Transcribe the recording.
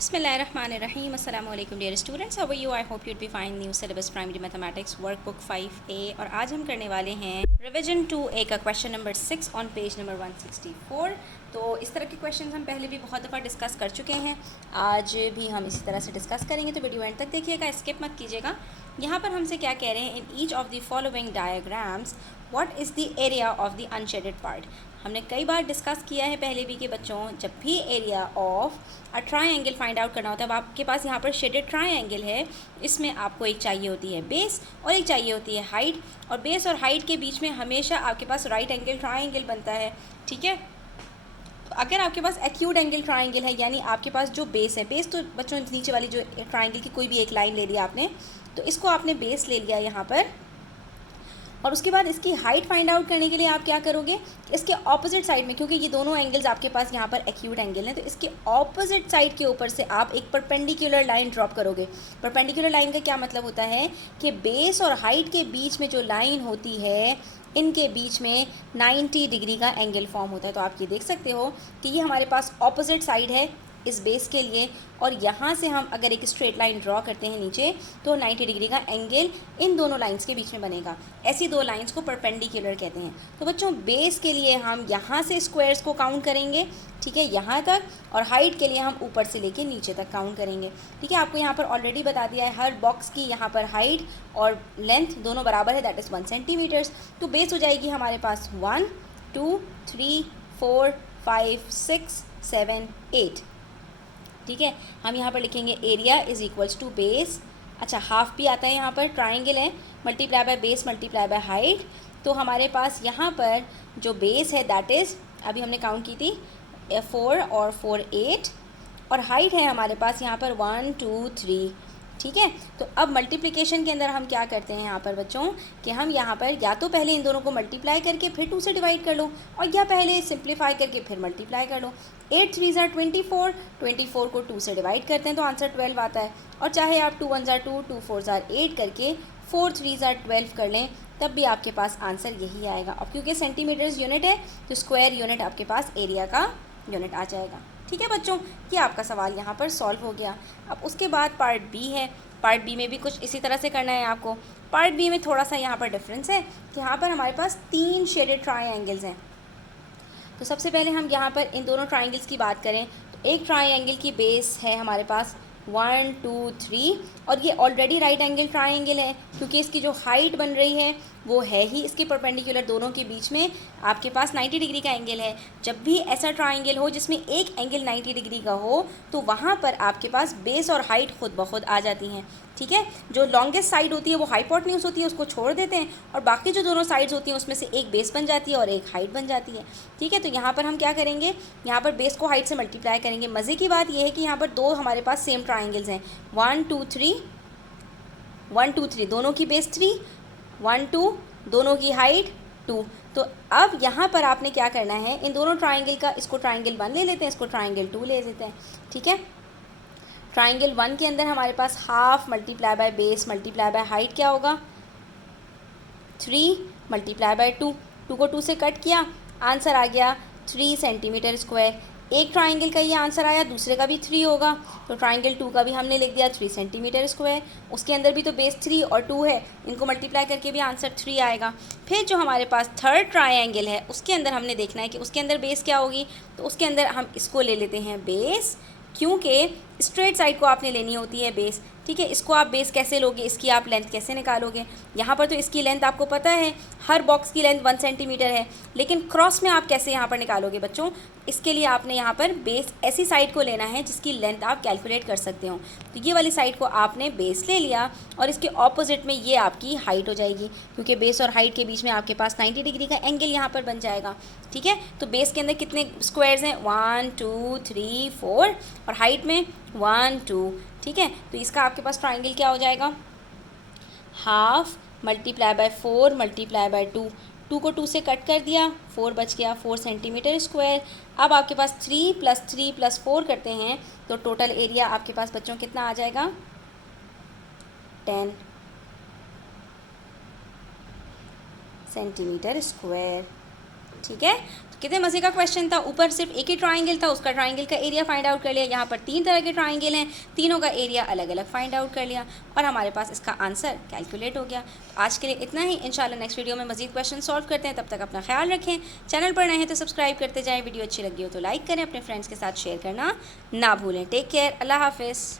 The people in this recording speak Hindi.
Bismillahirrahmanirrahim. Assalamu alaikum dear students. How are you? I hope you'd be fine. New syllabus primary mathematics workbook 5A और आज हम करने वाले हैं रिवीजन 2A का question number 6 on page number 164। तो इस तरह के क्वेश्चन हम पहले भी बहुत दफ़ा डिस्कस कर चुके हैं, आज भी हम इसी तरह से डिस्कस करेंगे, तो वीडियो एंड तक देखिएगा, स्किप मत कीजिएगा। यहाँ पर हमसे क्या कह रहे हैं, in each of the following diagrams what is the area of the unshielded part. हमने कई बार डिस्कस किया है पहले भी कि बच्चों, जब भी area of a triangle find out करना होता है, अब आपके पास यहाँ पर शेडेड ट्रायंगल है, इसमें आपको एक चाहिए होती है बेस और एक चाहिए होती है हाइट, और बेस और हाइट के बीच में हमेशा आपके पास राइट एंगल ट्रायंगल बनता है। ठीक है, अगर आपके पास एक्यूट एंगल ट्रायंगल है, यानी आपके पास जो बेस है, बेस तो बच्चों नीचे वाली जो ट्रायंगल की कोई भी एक लाइन ले लिया आपने, तो इसको आपने बेस ले लिया यहाँ पर, और उसके बाद इसकी हाइट फाइंड आउट करने के लिए आप क्या करोगे, इसके ऑपोजिट साइड में, क्योंकि ये दोनों एंगल्स आपके पास यहाँ पर एक्यूट एंगल हैं, तो इसके ऑपोजिट साइड के ऊपर से आप एक परपेंडिकुलर लाइन ड्रॉप करोगे। परपेंडिकुलर लाइन का क्या मतलब होता है कि बेस और हाइट के बीच में जो लाइन होती है, इनके बीच में 90 डिग्री का एंगल फॉर्म होता है। तो आप ये देख सकते हो कि ये हमारे पास ऑपोजिट साइड है इस बेस के लिए, और यहाँ से हम अगर एक स्ट्रेट लाइन ड्रॉ करते हैं नीचे, तो 90 डिग्री का एंगल इन दोनों लाइंस के बीच में बनेगा। ऐसी दो लाइंस को परपेंडिकुलर कहते हैं। तो बच्चों, बेस के लिए हम यहाँ से स्क्वायर्स को काउंट करेंगे, ठीक है, यहाँ तक, और हाइट के लिए हम ऊपर से लेके नीचे तक काउंट करेंगे। ठीक है, आपको यहाँ पर ऑलरेडी बता दिया है, हर बॉक्स की यहाँ पर हाइट और लेंथ दोनों बराबर है, दैट इज़ 1 सेंटीमीटर्स। तो बेस हो जाएगी हमारे पास 1 2 3 4 5 6 7 8। ठीक है, हम यहाँ पर लिखेंगे area is equals to base. अच्छा, हाफ भी आता है यहाँ पर, ट्राइंगल है, multiply by base multiply by height. तो हमारे पास यहाँ पर जो बेस है दैट इज़, अभी हमने काउंट की थी 4 और 4 8, और हाइट है हमारे पास यहाँ पर 1 2 3। ठीक है, तो अब मल्टीप्लिकेशन के अंदर हम क्या करते हैं यहाँ पर बच्चों, कि हम यहाँ पर या तो पहले इन दोनों को मल्टीप्लाई करके फिर 2 से डिवाइड कर लो, और या पहले सिंप्लीफाई करके फिर मल्टीप्लाई कर लो। 8 3 ज़ार 24, 24 को 2 से डिवाइड करते हैं तो आंसर 12 आता है, और चाहे आप 2 1 ज़ार 2 2 4 ज़ार 8 करके 4 3 ज़ार 12 कर लें, तब भी आपके पास आंसर यही आएगा। अब क्योंकि सेंटीमीटर्स यूनिट है, तो स्क्वायर यूनिट आपके पास एरिया का यूनिट आ जाएगा। ठीक है बच्चों, ये आपका सवाल यहाँ पर सॉल्व हो गया। अब उसके बाद पार्ट बी है, पार्ट बी में भी कुछ इसी तरह से करना है आपको। पार्ट बी में थोड़ा सा यहाँ पर डिफरेंस है कि यहाँ पर हमारे पास 3 शेडेड ट्रायंगल्स हैं। तो सबसे पहले हम यहाँ पर इन दोनों ट्रायंगल्स की बात करें, तो एक ट्रायंगल की बेस है हमारे पास 1 2 3, और ये ऑलरेडी राइट एंगल ट्रायंगल है, क्योंकि इसकी जो हाइट बन रही है वो है ही इसके परपेंडिकुलर, दोनों के बीच में आपके पास 90 डिग्री का एंगल है। जब भी ऐसा ट्रायंगल हो जिसमें एक एंगल 90 डिग्री का हो, तो वहाँ पर आपके पास बेस और हाइट खुद ब खुद आ जाती हैं। ठीक है, जो लॉन्गेस्ट साइड होती है वो हाइपोटेन्यूज होती है, उसको छोड़ देते हैं, और बाकी जो दोनों साइड्स होती हैं उसमें से एक बेस बन जाती है और एक हाइट बन जाती है। ठीक है, तो यहाँ पर हम क्या करेंगे, यहाँ पर बेस को हाइट से मल्टीप्लाई करेंगे। मज़े की बात यह है कि यहाँ पर दो हमारे पास सेम ट्राइंगल्स हैं, 1 2 3 1 2 3, दोनों की बेस 3, 1 2, दोनों की हाइट 2। तो अब यहाँ पर आपने क्या करना है, इन दोनों ट्राइंगल का, इसको ट्राइंगल 1 ले लेते हैं, इसको ट्राइंगल 2 ले लेते हैं। ठीक है, ट्राइंगल 1 के अंदर हमारे पास half multiply by base multiply by height क्या होगा, 3 मल्टीप्लाई बाय 2, 2 को 2 से कट किया, आंसर आ गया 3 सेंटीमीटर स्क्वायर। एक ट्राइंगल का ये आंसर आया, दूसरे का भी 3 होगा, तो ट्राइंगल 2 का भी हमने लिख दिया 3 सेंटीमीटर स्क्वायर। उसके अंदर भी तो बेस 3 और 2 है, इनको मल्टीप्लाई करके भी आंसर 3 आएगा। फिर जो हमारे पास थर्ड ट्राइंगल है, उसके अंदर हमने देखना है कि उसके अंदर बेस क्या होगी, तो उसके अंदर हम इसको ले लेते हैं बेस, क्योंकि स्ट्रेट साइड को आपने लेनी होती है बेस। ठीक है, इसको आप बेस कैसे लोगे, इसकी आप लेंथ कैसे निकालोगे, यहाँ पर तो इसकी लेंथ आपको पता है, हर बॉक्स की लेंथ 1 सेंटीमीटर है, लेकिन क्रॉस में आप कैसे यहाँ पर निकालोगे बच्चों, इसके लिए आपने यहाँ पर बेस ऐसी साइड को लेना है जिसकी लेंथ आप कैलकुलेट कर सकते हो। तो ये वाली साइड को आपने बेस ले लिया, और इसके ऑपोजिट में ये आपकी हाइट हो जाएगी, क्योंकि बेस और हाइट के बीच में आपके पास 90 डिग्री का एंगल यहाँ पर बन जाएगा। ठीक है, तो बेस के अंदर कितने स्क्वायर्स हैं, 1 2 3 4, और हाइट में 1 2। ठीक है, तो इसका आपके पास ट्राइंगल क्या हो जाएगा, half multiply bye 4 multiply by 2, 2 को 2 से कट कर दिया, 4 बच गया, 4 सेंटीमीटर स्क्वायर। अब आपके पास 3 + 3 + 4 करते हैं, तो टोटल एरिया आपके पास बच्चों कितना आ जाएगा, 10 सेंटीमीटर स्क्वायर। ठीक है, तो कितने मज़े का क्वेश्चन था। ऊपर सिर्फ एक ही ट्राइंगल था, उसका ट्राइंगल का एरिया फाइंड आउट कर लिया। यहाँ पर 3 तरह के ट्राइंगल हैं, तीनों का एरिया अलग अलग फाइंड आउट कर लिया और हमारे पास इसका आंसर कैलकुलेट हो गया। तो आज के लिए इतना ही, इंशाल्लाह नेक्स्ट वीडियो में मज़ीद क्वेश्चन सॉल्व करते हैं। तब तक अपना ख्याल रखें, चैनल पर नए हैं तो सब्सक्राइब करते जाएँ, वीडियो अच्छी लगी हो तो लाइक करें, अपने फ्रेंड्स के साथ शेयर करना ना भूलें। टेक केयर, अल्लाह हाफिज़।